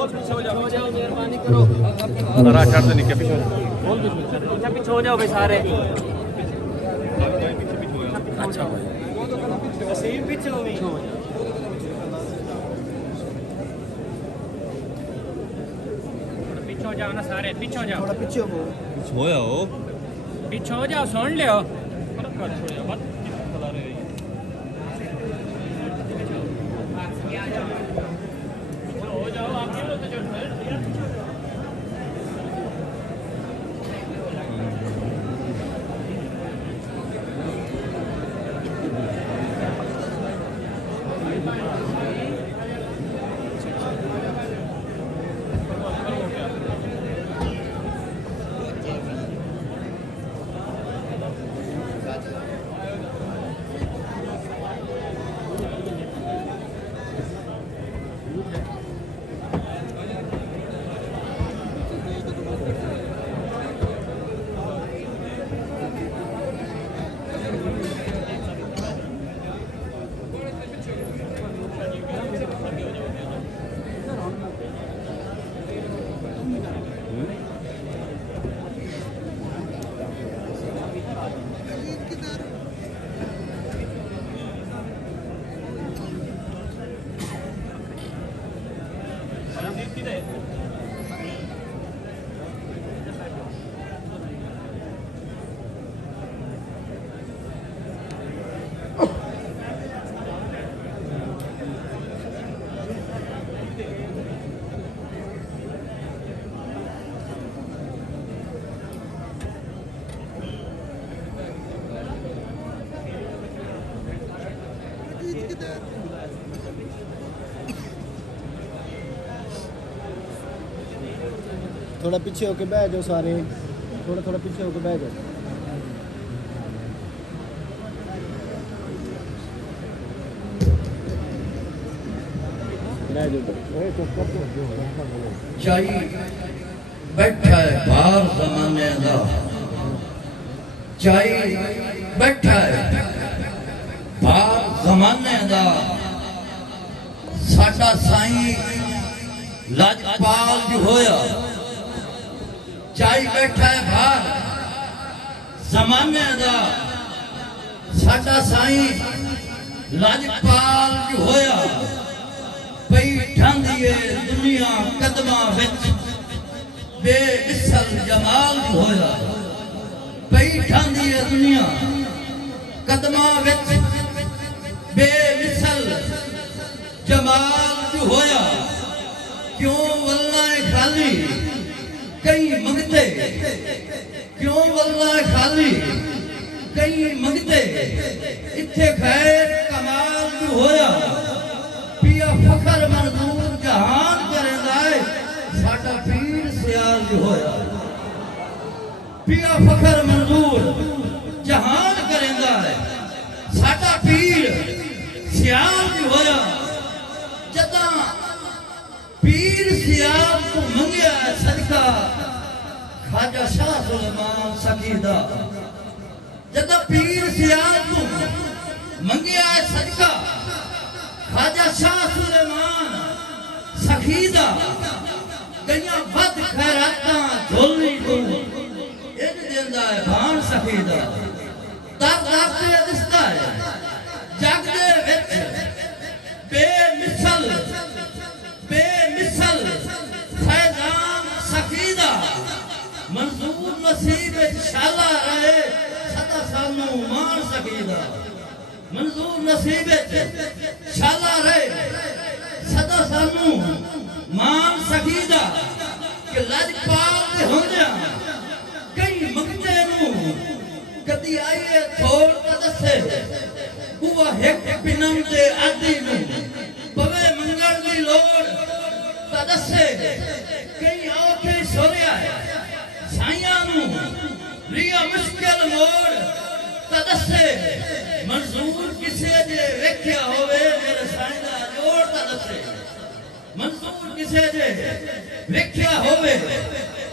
मेहरबानी करो। जरा चढ़ से निकल पीछे पीछे हो जाओ भाई सारे। अच्छा भाई वसीम पीछे हो गई। पीछे हो जाओ ना सारे, पीछे हो जाओ। थोड़ा पीछे हो। होया हो पीछे हो जाओ, सुन लियो। थोड़ा पीछे होके बैठ जाओ सारे, थोड़ा थोड़ा पीछे होके बैठ जाओ। चाहिए बैठा है बाहर जमाने का, चाहिए बैठा है बाहर जमाने का, साडा साईं लाजपाल जो होया। चाहिए बैठा है बाहर जमाने का, साडा साईं लाजपाल जो होया। पई ठांदी दुनिया कदमा विच बेमिसल जमाल जो होया। पई ठांदी दुनिया कदमा विच बेमिसल जमाल जो होया। क्यों वल्ला खाली कई मंगते, क्यों वल्ला खाली कई मंगते, इत्थे खैर कमाल जो होया। पिया फखर मंजूर जहान करेंदा है, साडा पीर सियाल जो होया। पिया फखर मंजूर जहान करेंदा है, साडा पीर सियाल जो होया। जदा पीर सियाल तो मंगिया सदका खाजा शाह सुलेमान सकीदा। जदा पीर सियाल तो मंगिया सदका खाजा शाह सुलेमान सखीदा। गईया वध खैराता झोली तू इन देंदा है भान सखीदा। दर दर ते दिसदा है जग दे विच बेमिसल बेमिसल फैजान सखीदा। मंजूर नसीब शाला रहे सदा सानू मान सखीदा। मंजूर नसीब शाला रहे सदा सानू मान सकीदा। कि लाजपाल दे होंदिया कई मंगते नू कदी आईए थोड़ ता दसे। उवा हिक पिनम दे आदि नू पवे मंगण दी लोड़ ता दसे। कई औखे सोरिया साइयां नू रिया मुश्किल मोड़ ता दसे। मंजूर किसे जे वेख्या होवे मेरे साईं दा जोड़ ता दसे। मंजूर किसे जे वेख्या होवे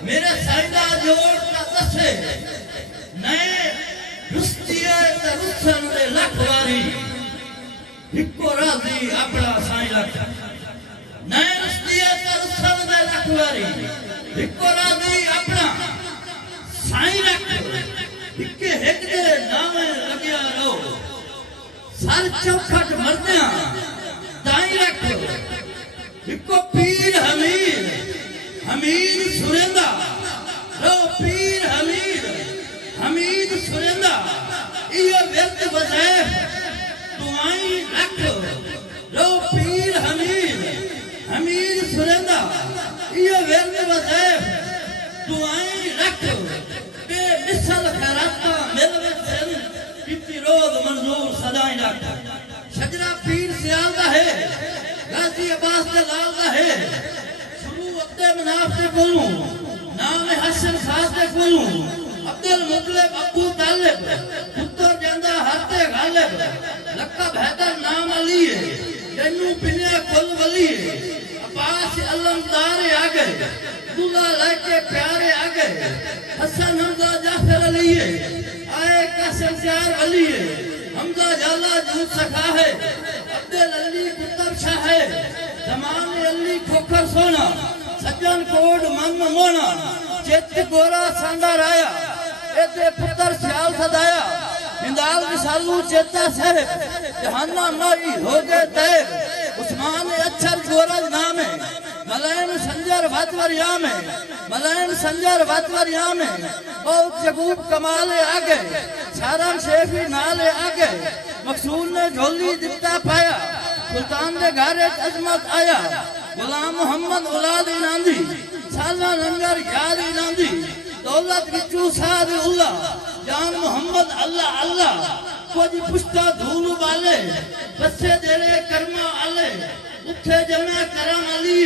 मेरे साईं दा जोड़ ता दसे। नए रुस्तिए ते रुसन दे लख वारी हिको राजी अपना साईं लख। नए रुस्तिए ते रुसन वारी हिको राजी अपना साईं रख हिके हिक दे नामे लगिया रहो सर चौखट मरदियां ताई रख हिको पीर हमीद सुरेंदा रो पीर हमीद सुरेंदा इयो व्यक्त वज़ैफ दुआई रख रो पीर हमीद सुरेंदा इयो व्यक्त वज़ैफ दुआई रख बे मिसल खैराता मिलवत कितनी रोज मंजूर सदाई रख शजरा पीर सियाल दा है गाजी अब्बास दे लाल दा है शुरू अब्दे मनाफ दे कोलू नाम हसन खास दे कोलू अब्दुल मुतलिब अबू तालिब पुत्र जंदा हते गालिब लकब हैदर नाम अली है जन्नू पिने कुल वली है अब्बास अलमदार आ गए दूल्हा लेके प्यारे आ गए हसन हमजा जाफर अली है आए कसम प्यार अली है हमजा जाला जूत सखा है अब्दुल अली कुतब शाह है जमाने अली खोखर सोना सज्जन कोड मन मोना चित गोरा सांदा राया एते पुत्र सियाल सदाया हिंदाल विसालू चेता साहब जहाना मारी हो गए तैब उस्मान अक्षर गोरज नाम है मलैन संजर वातवरिया में मलैन संजर वातवरिया में बहुत जगूब कमाले आ गए सारन शेफी नाले आ गए मकसूद ने झोली दिता पाया सुल्तान दे घरे अजमत आया गुलाम मोहम्मद औलाद इनांदी साला लंगर याद इनांदी दौलत विचू साद उल्ला जान मोहम्मद अल्लाह अल्लाह कोई पुष्टा धूल वाले बसे देरे कर्मा आले उठे जमे करम अली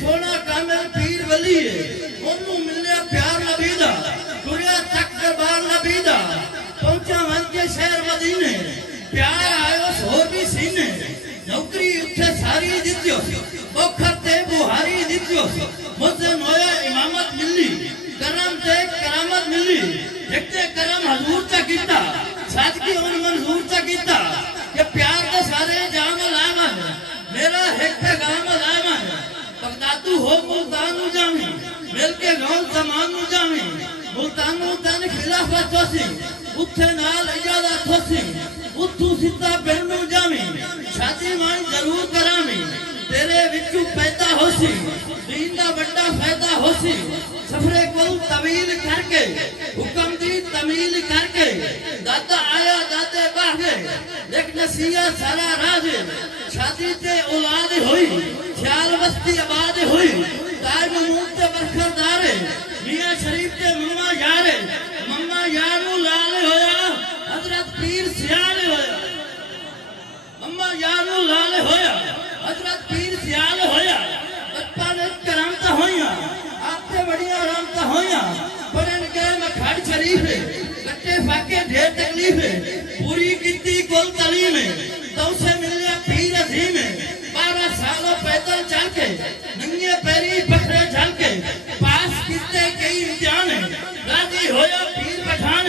छोड़ा कामिल पीर वली ओनू मिले प्यार नबी दा दुनिया तक दरबार नबी दा पहुंचा मन के शहर मदीने प्यार आयो होर भी सीने नौकरी उठे सारी दित्यो बोखर ते बुहारी दित्यो मुझे नोया इमामत मिली करम ते करामत मिली देखते करम हजूर चा कीता सादगी और मंजूर चा कीता ये प्यार के सारे जाम लामन मेरा एक पैगाम लामन बगदादू हो मुल्तानू जामी मिलके गांव तमानू जामी मुल्तानू तन खिलाफत तोसी उठे नाल इजादा तोसी उठू सीता बेनू जामी शादी मान जरूर करामी तेरे विचू पैदा होसी दीन दा बड़ा फायदा होसी सफरे को तवील करके हुक्म दी तमील करके दादा आया दादे बागे एक नसीया सारा राज शादी ते औलाद हुई ख्याल बस्ती आबाद हुई ताज महमूद ते बरखरदार मियां शरीफ ते मम्मा यारू लाल होया हजरत पीर सियाल होया मम्मा यारू लाल होया हजरत पीर सियाल होया बचपन करामता होया आपसे बढ़िया रामता होया पढ़न के मखाड़ शरीफ लट्टे फाके ढेर तकलीफ पूरी कीती कुल तालीम तो से मिले पीर अजीम 12 सालों पैदल चल के नंगे पैरी बकरे झल के पास किते कई इम्तिहान राजी होया पीर पठान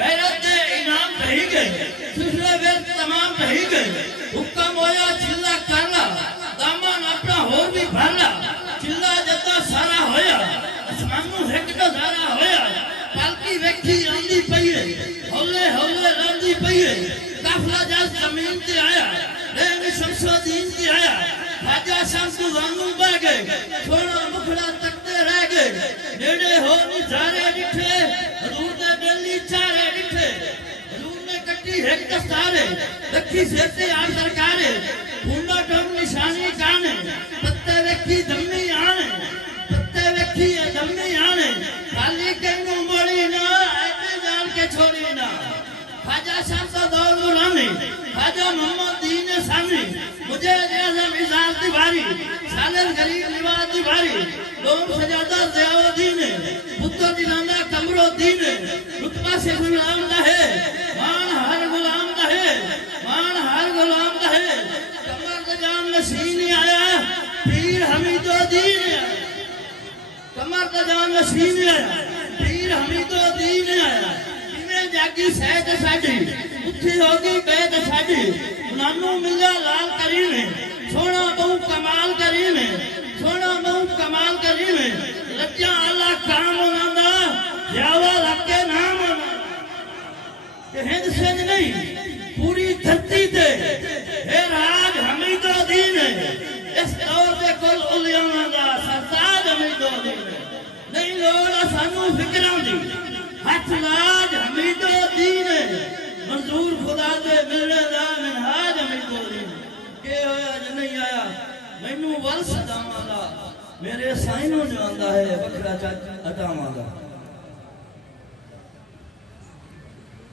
गैरत दे इनाम रही गए सुसले वे तमाम रही गए हुक्म होया चिल्ला करला दामन अपना होर भी भरला चिल्ला जदा सारा होया आसमानों एक तो सारा होया पालकी वेखी आंदी पई हौले हौले लांदी पई काफला जा जमीन ते आया रेंग शमसुद्दीन ते आया राजा शमसु वांगू बह गए थोड़ा मुखड़ा तकते रह गए नेड़े हो निजारे डिठे हजूर दे बेली चारे डिठे हजूर ने कट्टी एक दस्तारे रखी सिर ते आ सरकारे फूंडा टम निशानी काने पत्ते वेखी दम्मी आने पत्ते वेखी दम्मी आने खाली केनू मोड़ी ना ऐसे जान के छोड़ी ना ख्वाजा शाह का दौर गुलामी ख्वाजा मोहम्मद दीन सामी मुझे आज़म इज़ार तिवारी सालन गरीब निवाज तिवारी लोम सजादा ज़ियाउद्दीन पुत्र दिलाना कमरुद्दीन रुतबा से गुलाम रहे मान हर गुलाम रहे मान हर गुलाम रहे कमर जान नशीन आया पीर हमीदुद्दीन कमर जान नशीन आया पीर हमीदुद्दीन आया किवें जागी सैद साडी उठी होगी बैद साडी नानू मिला लाल करीम सोना बहु कमाल करीम सोना बहु कमाल करीम नहीं पूरी धरती ते हे राज हमीदुद्दीन है इस दौर दे कुल उलियावां दा सरताज हमीदुद्दीन है नहीं लोड़ सानू फिक्रां दी हथ लाज हमीदुद्दीन है मंजूर खुदा दे मिलने दा मिनहाज हमीदुद्दीन के होया ज नहीं आया मैनू वल सदावां दा मेरे साईं नूं जानदा है वखरा चज अदावां दा